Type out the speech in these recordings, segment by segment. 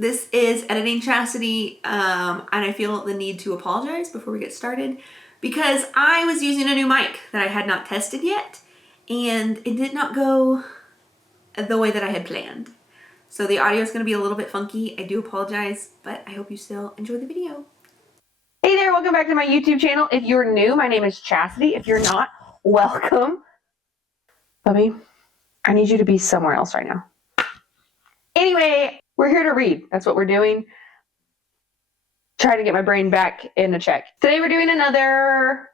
This is Editing Chastity, and I feel the need to apologize before we get started because I was using a new mic that I had not tested yet, and it did not go the way that I had planned. So the audio is going to be a little bit funky. I do apologize, but I hope you still enjoy the video. Hey there, welcome back to my YouTube channel. If you're new, my name is Chastity. If you're not, welcome. Bubby, I need you to be somewhere else right now. Anyway, we're here to read. That's what we're doing. Trying to get my brain back in a check. Today we're doing another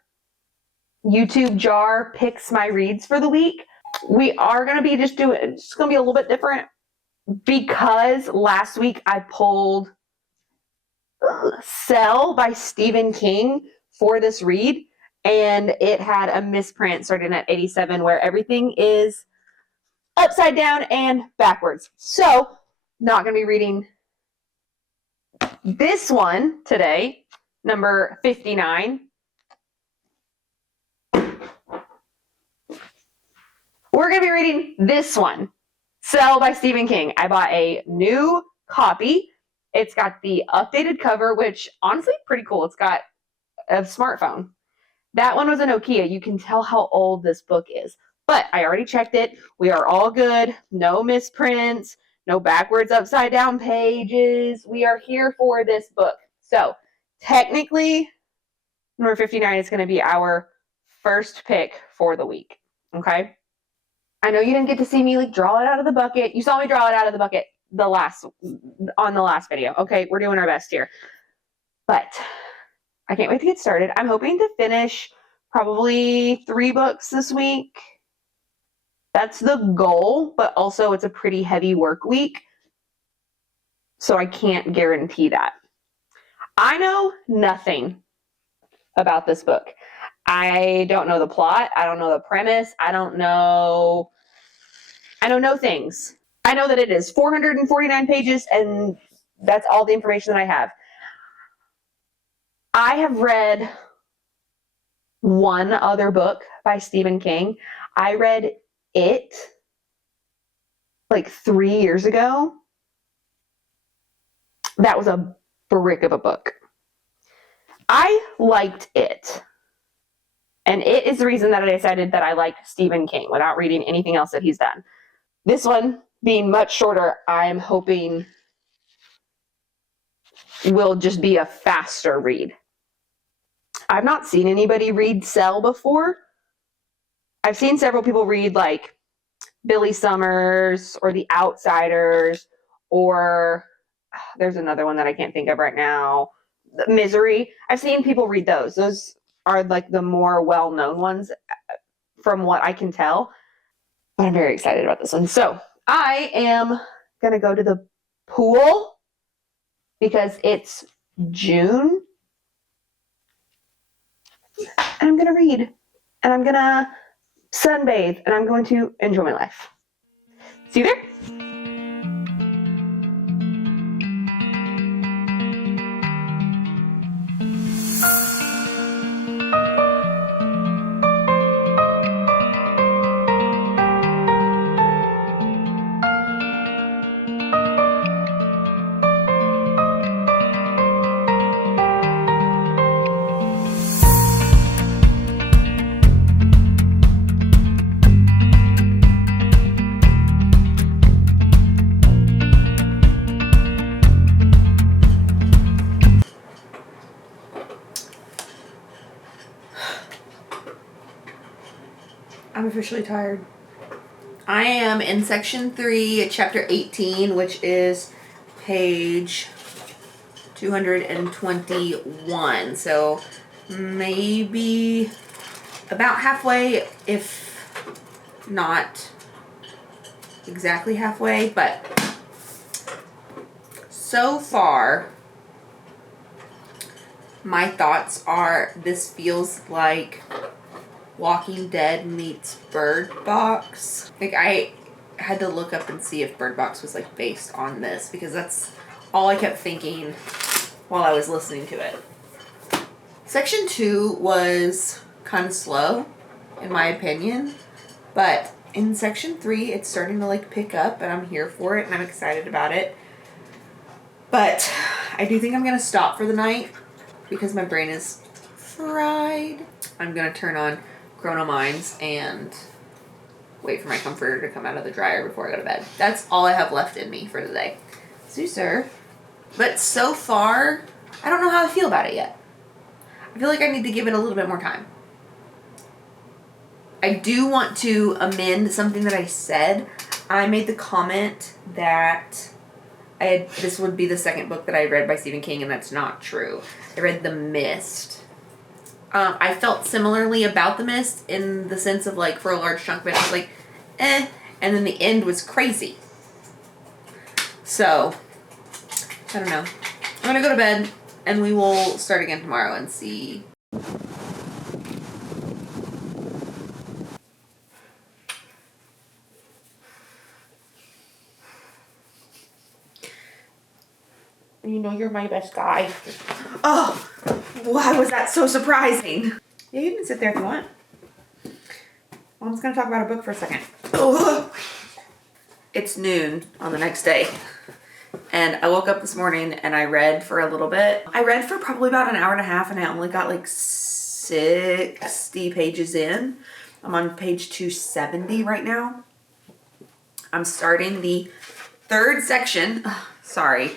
YouTube jar picks my reads for the week. We are going to be it's going to be a little bit different because last week I pulled Cell by Stephen King for this read, and it had a misprint starting at 87 where everything is upside down and backwards. So, not going to be reading this one today, number 59. We're going to be reading this one, Cell by Stephen King. I bought a new copy. It's got the updated cover, which honestly pretty cool. It's got a smartphone. That one was a Nokia. You can tell how old this book is. But I already checked it. We are all good. No misprints. No backwards, upside down pages. We are here for this book. So technically, number 59 is going to be our first pick for the week. Okay? I know you didn't get to see me draw it out of the bucket. You saw me draw it out of the bucket on the last video. Okay, we're doing our best here. But I can't wait to get started. I'm hoping to finish probably 3 books this week. That's the goal, but also it's a pretty heavy work week, so I can't guarantee that. I know nothing about this book. I don't know the plot. I don't know the premise. I know no things. I know that it is 449 pages, and that's all the information that I have. I have read one other book by Stephen King. I read it 3 years ago. That was a brick of a book. I liked it. And it is the reason that I decided that I like Stephen King without reading anything else that he's done. This one being much shorter, I'm hoping will just be a faster read. I've not seen anybody read Cell before. I've seen several people read Billy Summers or The Outsiders, or there's another one that I can't think of right now, Misery. I've seen people read those. Those are the more well-known ones from what I can tell. But I'm very excited about this one. So I am going to go to the pool because it's June. And I'm going to read. And I'm going to sunbathe. And I'm going to enjoy my life. See you there. I'm officially tired. I am in section 3, chapter 18, which is page 221. So maybe about halfway, if not exactly halfway, but so far my thoughts are this feels like Walking Dead meets Bird Box. I had to look up and see if Bird Box was based on this, because that's all I kept thinking while I was listening to it. Section 2 was kind of slow, in my opinion, but in section 3 it's starting to pick up, and I'm here for it and I'm excited about it. But I do think I'm going to stop for the night because my brain is fried. I'm going to turn on Chrono Minds and wait for my comforter to come out of the dryer before I go to bed. That's all I have left in me for today. Sir. But so far, I don't know how I feel about it yet. I feel like I need to give it a little bit more time. I do want to amend something that I said. I made the comment that this would be the second book that I read by Stephen King, and that's not true. I read The Mist. I felt similarly about The Mist in the sense of, like, for a large chunk of it, I was like, and then the end was crazy. So, I don't know. I'm going to go to bed, and we will start again tomorrow and see. You know you're my best guy. Oh, why was that so surprising? Yeah, you can sit there if you want. Mom's going to talk about a book for a second. Oh. It's noon on the next day. And I woke up this morning and I read for a little bit. I read for probably about an hour and a half and I only got like 60 pages in. I'm on page 270 right now. I'm starting the third section. Sorry.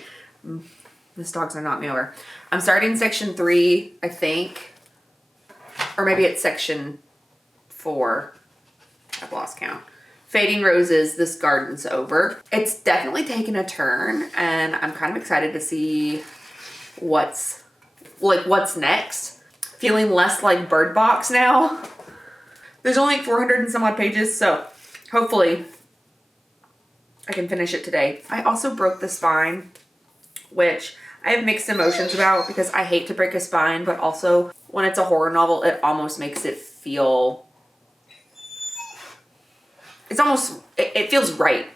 This dog's gonna knock me over. I'm starting section 3, I think. Or maybe it's section 4. I've lost count. Fading Roses, This Garden's Over. It's definitely taken a turn, and I'm kind of excited to see what's next. Feeling less like Bird Box now. There's only 400 and some odd pages, so hopefully I can finish it today. I also broke the spine, which I have mixed emotions about because I hate to break a spine, but also when it's a horror novel, it almost makes it feel... it feels right.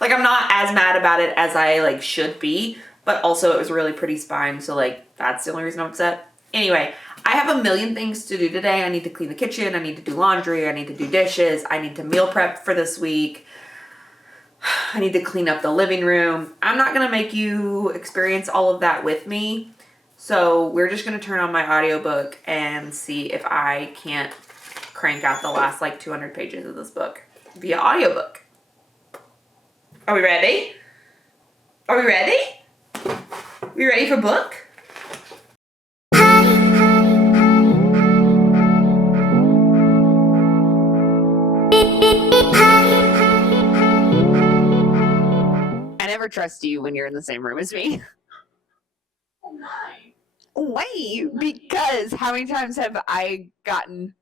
Like, I'm not as mad about it as I, like, should be, but also it was a really pretty spine, so, like, that's the only reason I'm upset. Anyway, I have a million things to do today. I need to clean the kitchen, I need to do laundry, I need to do dishes, I need to meal prep for this week. I need to clean up the living room. I'm not going to make you experience all of that with me, so we're just going to turn on my audiobook and see if I can't crank out the last like 200 pages of this book via audiobook. Are we ready? Are we ready? We ready for book? I never trust you when you're in the same room as me. Why? Why? Because how many times have I gotten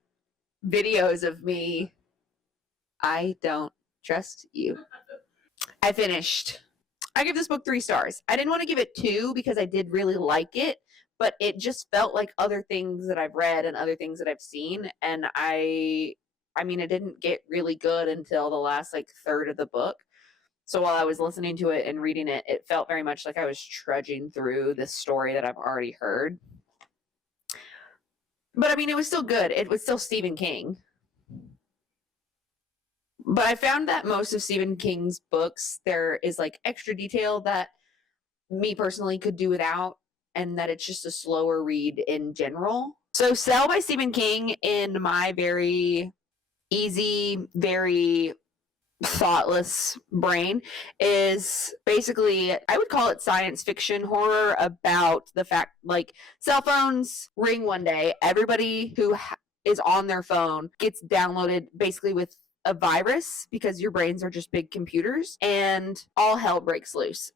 videos of me? I don't trust you. I finished. I give this book 3 stars. I didn't want to give it 2 because I did really like it, but it just felt like other things that I've read and other things that I've seen, and I mean, it didn't get really good until the last like third of the book. So while I was listening to it and reading it, it felt very much like I was trudging through this story that I've already heard. But I mean, it was still good. It was still Stephen King. But I found that most of Stephen King's books, there is like extra detail that me personally could do without, and that it's just a slower read in general. So Cell by Stephen King, in my very easy, very thoughtless brain, is basically, I would call it science fiction horror about the fact, like, cell phones ring one day, everybody who is on their phone gets downloaded basically with a virus because your brains are just big computers, and all hell breaks loose,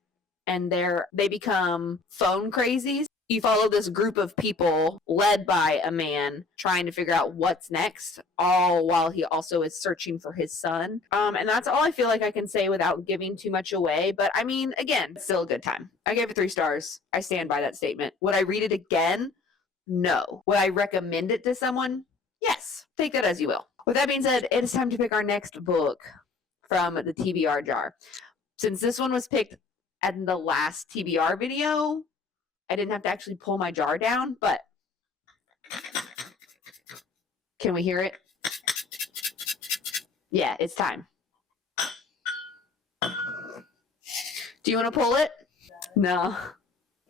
and they become phone crazies. You follow this group of people led by a man trying to figure out what's next, all while he also is searching for his son. And that's all I feel like I can say without giving too much away. But I mean, again, still a good time. I gave it 3 stars. I stand by that statement. Would I read it again? No. Would I recommend it to someone? Yes. Take that as you will. With that being said, it is time to pick our next book from the TBR jar. Since this one was picked at the last TBR video, I didn't have to actually pull my jar down, but can we hear it? Yeah, it's time. Do you want to pull it? No.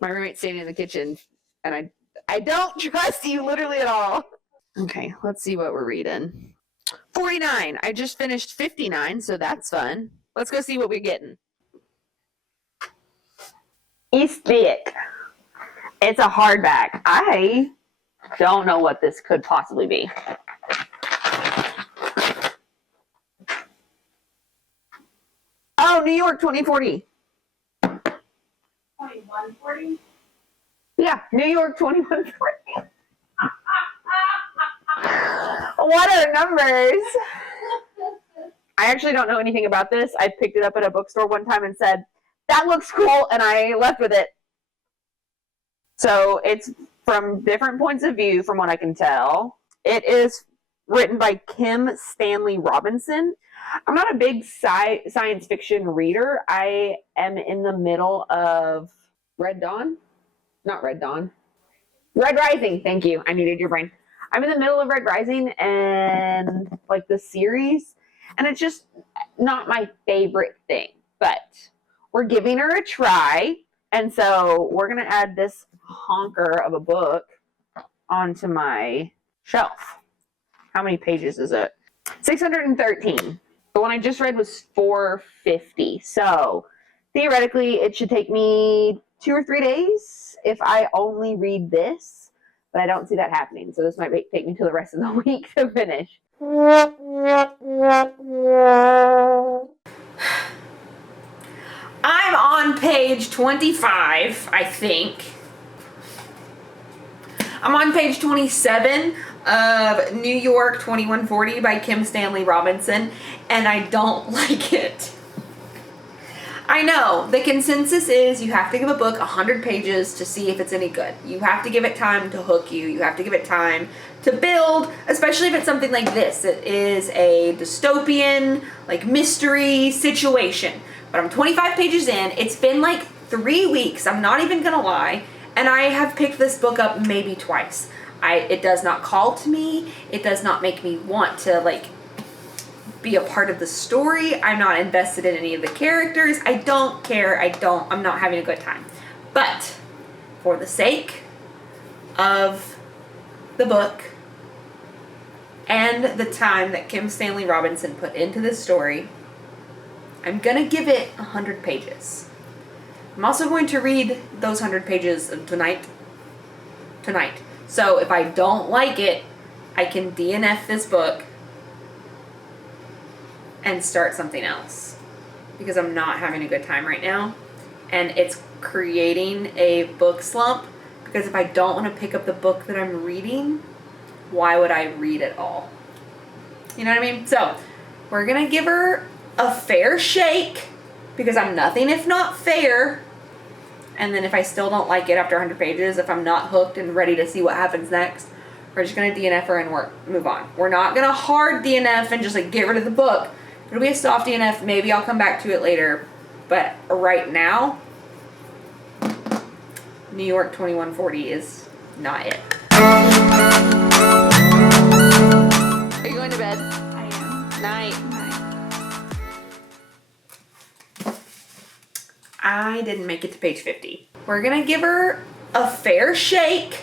My roommate's standing in the kitchen, and I don't trust you literally at all. Okay, let's see what we're reading. 49. I just finished 59, so that's fun. Let's go see what we're getting. East Vic. It's a hardback. I don't know what this could possibly be. Oh, New York 2040. 2140? Yeah, New York 2140. What are numbers? I actually don't know anything about this. I picked it up at a bookstore one time and said, that looks cool, and I left with it. So it's from different points of view, from what I can tell. It is written by Kim Stanley Robinson. I'm not a big science fiction reader. I am in the middle of Red Dawn. Not Red Dawn. Red Rising. Thank you. I needed your brain. I'm in the middle of Red Rising and like the series, and it's just not my favorite thing, but we're giving her a try. And so we're going to add this honker of a book onto my shelf. How many pages is it? 613. The one I just read was 450. So theoretically, it should take me 2 or 3 days if I only read this, but I don't see that happening. So this might take me to the rest of the week to finish. I'm on page 25, I think. I'm on page 27 of New York 2140 by Kim Stanley Robinson, and I don't like it. I know, the consensus is you have to give a book 100 pages to see if it's any good. You have to give it time to hook you. You have to give it time to build, especially if it's something like this. It is a dystopian, like mystery situation. But I'm 25 pages in. It's been like 3 weeks, I'm not even gonna lie, and I have picked this book up maybe twice. It does not call to me. It does not make me want to like be a part of the story. I'm not invested in any of the characters. I don't care. I'm not having a good time. But for the sake of the book and the time that Kim Stanley Robinson put into this story, I'm gonna give it 100 pages. I'm also going to read those 100 pages tonight. So if I don't like it, I can DNF this book and start something else, because I'm not having a good time right now, and it's creating a book slump, because if I don't want to pick up the book that I'm reading, why would I read at all? You know what I mean? So we're gonna give her a fair shake, because I'm nothing if not fair. And then if I still don't like it after 100 pages, if I'm not hooked and ready to see what happens next, we're just gonna DNF her and move on. We're not gonna hard DNF and just like get rid of the book. It'll be a soft DNF. Maybe I'll come back to it later. But right now, New York 2140 is not it. Are you going to bed? I am. Night. I didn't make it to page 50. We're gonna give her a fair shake,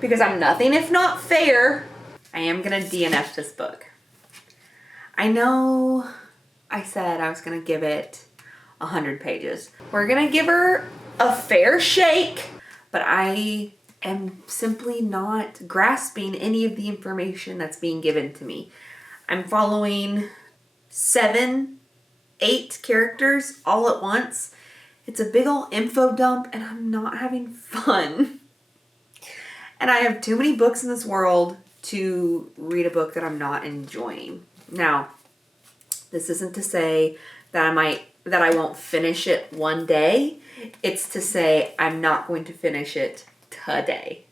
because I'm nothing if not fair. I am gonna DNF this book. I know I said I was gonna give it 100 pages. We're gonna give her a fair shake, but I am simply not grasping any of the information that's being given to me. I'm following 7, 8 characters all at once. It's a big old info dump, and I'm not having fun. And I have too many books in this world to read a book that I'm not enjoying. Now, this isn't to say that I won't finish it one day. It's to say I'm not going to finish it today,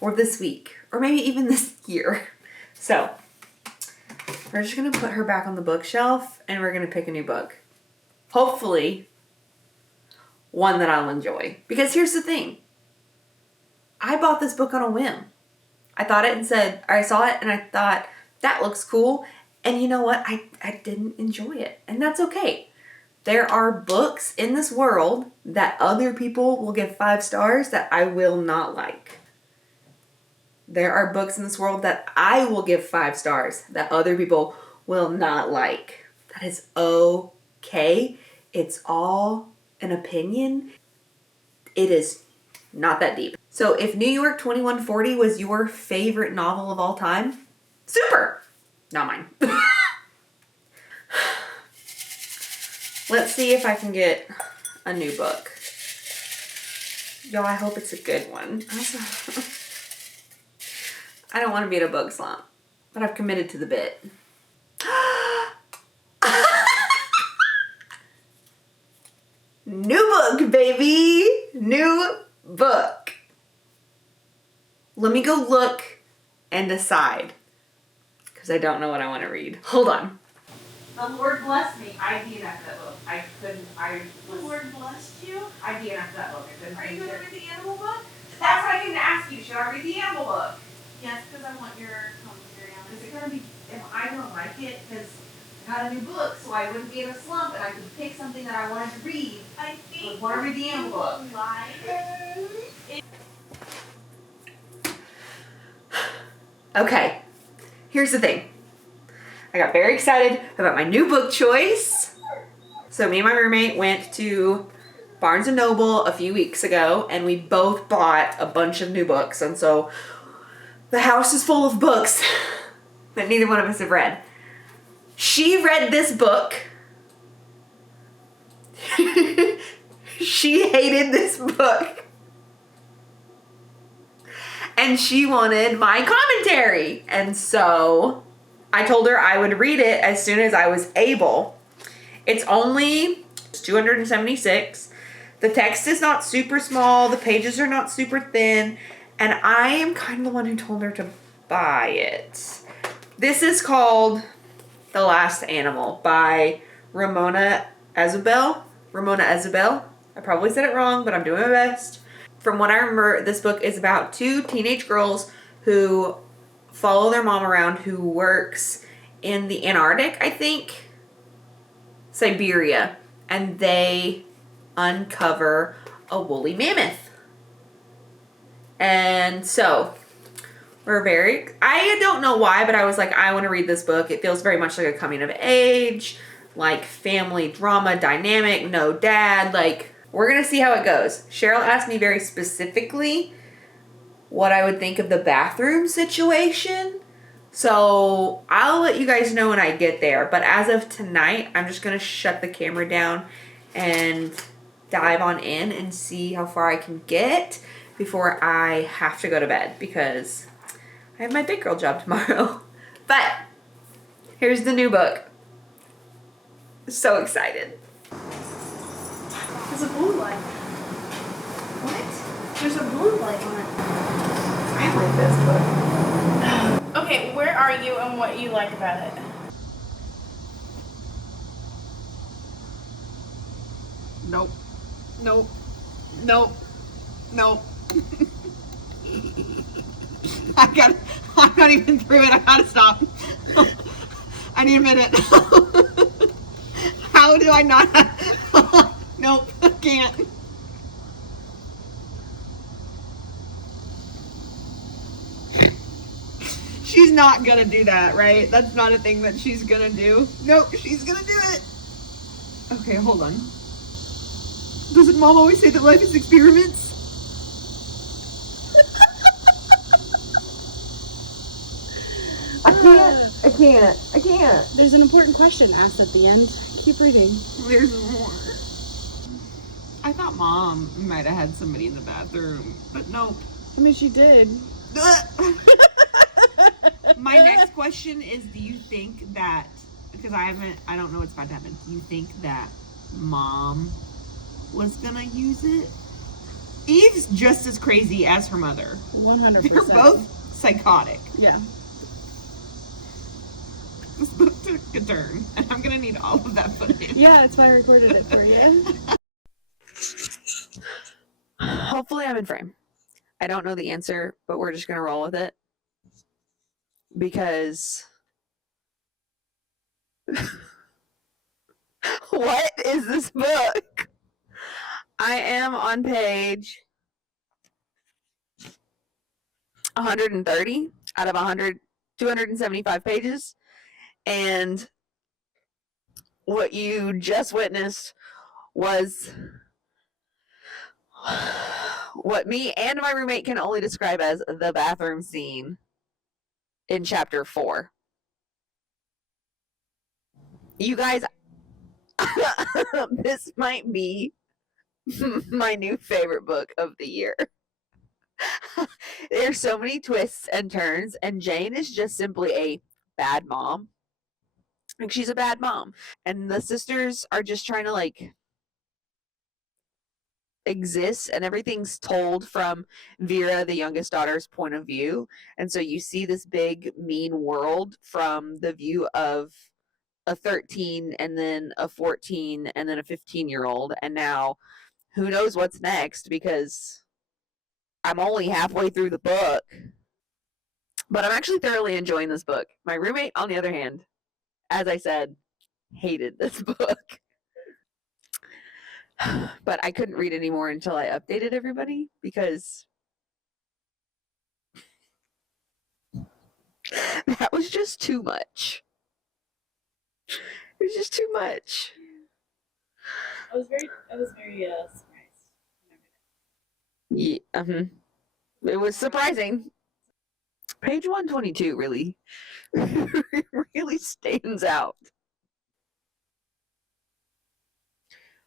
or this week, or maybe even this year. So we're just gonna put her back on the bookshelf, and we're gonna pick a new book. Hopefully one that I'll enjoy. Because here's the thing. I bought this book on a whim. I saw it and I thought, that looks cool. And you know what? I didn't enjoy it. And that's okay. There are books in this world that other people will give 5 stars that I will not like. There are books in this world that I will give 5 stars that other people will not like. That is okay. It's all an opinion. It is not that deep. So if New York 2140 was your favorite novel of all time, super. Not mine. Let's see if I can get a new book. Y'all, I hope it's a good one. I don't want to be in a book slump, but I've committed to the bit. New book, baby! New book. Let me go look and decide, because I don't know what I want to read. Hold on. The Lord blessed me. I DNF'd that book. I couldn't. The Lord blessed you? I DNF'd that book. Are you going to read the animal book? That's what I didn't ask you. Should I read the animal book? Yes, because I want your commentary on it. Is it going to be, am I going to like it? Because I got a new book, so I wouldn't be in a slump and I could pick something that I wanted to read. I think I want to read the animal book. Okay, here's the thing. I got very excited about my new book choice. So me and my roommate went to Barnes & Noble a few weeks ago, and we both bought a bunch of new books. And so the house is full of books that neither one of us have read. She read this book. She hated this book. And she wanted my commentary. And so I told her I would read it as soon as I was able. It's only 276. The text is not super small. The pages are not super thin. And I am kind of the one who told her to buy it. This is called The Last Animal by Ramona Azubel. I probably said it wrong, but I'm doing my best. From what I remember, this book is about 2 teenage girls who follow their mom around, who works in the Antarctic, I think. Siberia. And they uncover a woolly mammoth. And so I don't know why, but I was like, I want to read this book. It feels very much like a coming of age, like family drama dynamic, no dad. Like, we're going to see how it goes. Cheryl asked me very specifically what I would think of the bathroom situation. So I'll let you guys know when I get there. But as of tonight, I'm just going to shut the camera down and dive on in and see how far I can get before I have to go to bed, because I have my big girl job tomorrow. But here's the new book. So excited. There's a blue light. What? There's a blue light on it. I like this book. Okay, where are you and what you like about it? Nope. Nope. Nope. Nope. I'm not even through it. I gotta stop. I need a minute. How do I not? Nope, I can't. She's not gonna do that, right? That's not a thing that she's gonna do. Nope, she's gonna do it. Okay, hold on. Doesn't Mom always say that life is experiments? I can't. There's an important question asked at the end. Keep reading. There's more. I thought Mom might have had somebody in the bathroom, but nope. I mean, she did. My next question is, do you think that, because I don't know what's about to happen, do you think that Mom was gonna use it? Eve's just as crazy as her mother. 100%. They're both psychotic. Yeah. This book took a turn, and I'm gonna need all of that footage. Yeah, that's why I recorded it for you. Hopefully I'm in frame. I don't know the answer, but we're just going to roll with it. Because What is this book? I am on page 130 out of 275 pages. And what you just witnessed was what me and my roommate can only describe as the bathroom scene in chapter 4. You guys, this might be my new favorite book of the year. There's so many twists and turns, and Jane is just simply a bad mom. Like, she's a bad mom. And the sisters are just trying to, like, exist, and everything's told from Vera, the youngest daughter's point of view. And so you see this big, mean world from the view of a 13 and then a 14 and then a 15-year-old. And now who knows what's next, because I'm only halfway through the book. But I'm actually thoroughly enjoying this book. My roommate, on the other hand, as I said, hated this book. But I couldn't read anymore until I updated everybody, because that was just too much. It was just too much. I was very surprised. Yeah, it was surprising. Page 122 really, really stands out.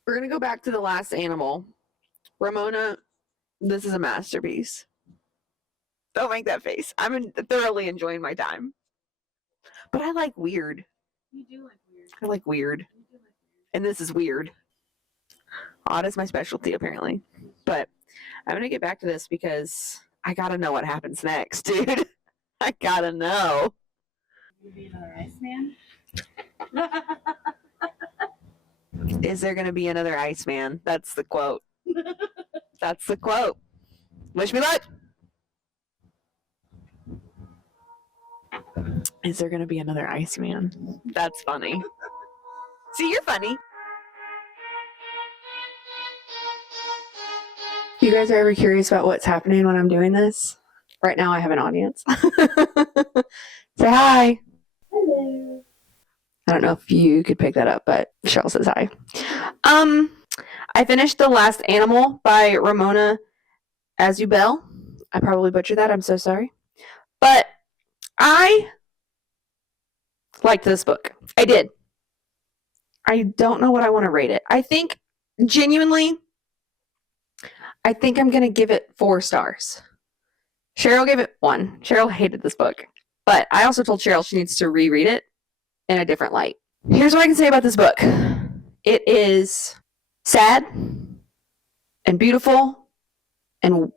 We're going to go back to the last animal. Ramona, this is a masterpiece. Don't make that face. I'm thoroughly enjoying my time. But I like weird. You do like weird. I like weird. You do like weird. And this is weird. Odd is my specialty, apparently. But I'm going to get back to this because I got to know what happens next, dude. I got to know. You be another Iceman? Is there going to be another Iceman? That's the quote. That's the quote. Wish me luck. Is there going to be another Iceman? That's funny. See, you're funny. You guys are ever curious about what's happening when I'm doing this? Right now I have an audience. Say hi. Hello. I don't know if you could pick that up, but Cheryl says hi. I finished The Last Animal by Ramona Azubel. I probably butchered that. I'm so sorry. But I liked this book. I did. I don't know what I want to rate it. I think, genuinely, I'm going to give it 4 stars. Cheryl gave it 1. Cheryl hated this book. But I also told Cheryl she needs to reread it in a different light. Here's what I can say about this book. It is sad and beautiful and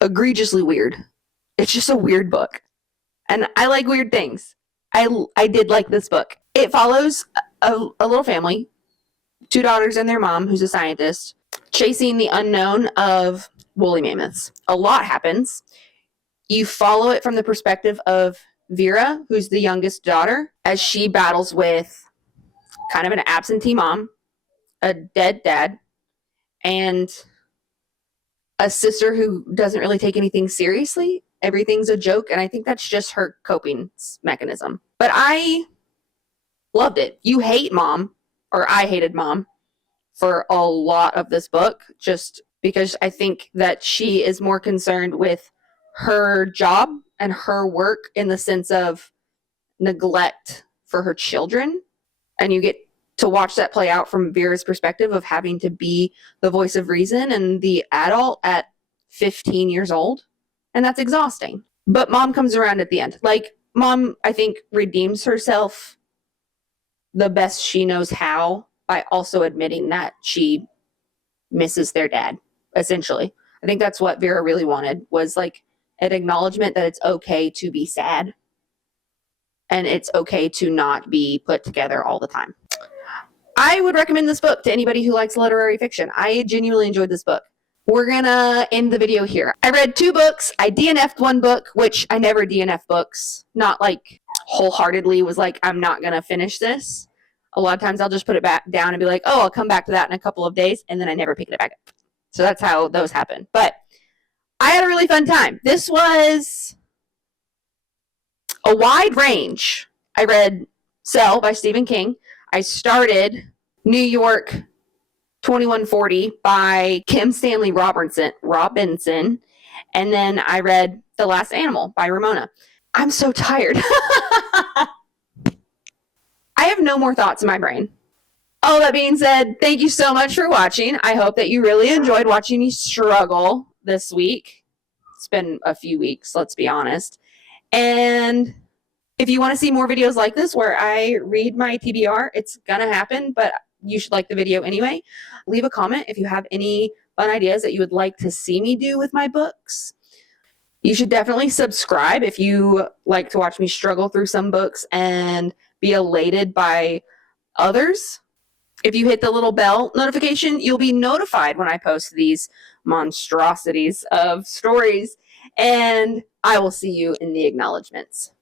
egregiously weird. It's just a weird book. And I like weird things. I did like this book. It follows a little family, 2 daughters and their mom, who's a scientist, chasing the unknown of woolly mammoths. A lot happens. You follow it from the perspective of Vera, who's the youngest daughter, as she battles with kind of an absentee mom, a dead dad, and a sister who doesn't really take anything seriously. Everything's a joke, and I think that's just her coping mechanism. But I loved it. You hate mom, or I hated mom, for a lot of this book, just because I think that she is more concerned with her job and her work in the sense of neglect for her children. And you get to watch that play out from Vera's perspective of having to be the voice of reason and the adult at 15 years old. And that's exhausting. But mom comes around at the end. Like, mom, I think, redeems herself the best she knows how by also admitting that she misses their dad, essentially. I think that's what Vera really wanted, was like an acknowledgement that it's okay to be sad and it's okay to not be put together all the time. I would recommend this book to anybody who likes literary fiction. I genuinely enjoyed this book. We're gonna end the video here. I read 2 books. I DNF'd 1 book, which I never DNF books. Not like wholeheartedly was like, I'm not gonna finish this. A lot of times I'll just put it back down and be like, oh, I'll come back to that in a couple of days, and then I never pick it back up. So that's how those happen. But I had a really fun time. This was a wide range. I read Cell by Stephen King. I started New York 2140 by Kim Stanley Robinson. And then I read The Last Animal by Ramona. I'm so tired. I have no more thoughts in my brain. All that being said, thank you so much for watching. I hope that you really enjoyed watching me struggle this week. It's been a few weeks, let's be honest. And if you want to see more videos like this where I read my TBR, it's going to happen, but you should like the video anyway. Leave a comment if you have any fun ideas that you would like to see me do with my books. You should definitely subscribe if you like to watch me struggle through some books and be elated by others. If you hit the little bell notification, you'll be notified when I post these monstrosities of stories, and I will see you in the acknowledgments.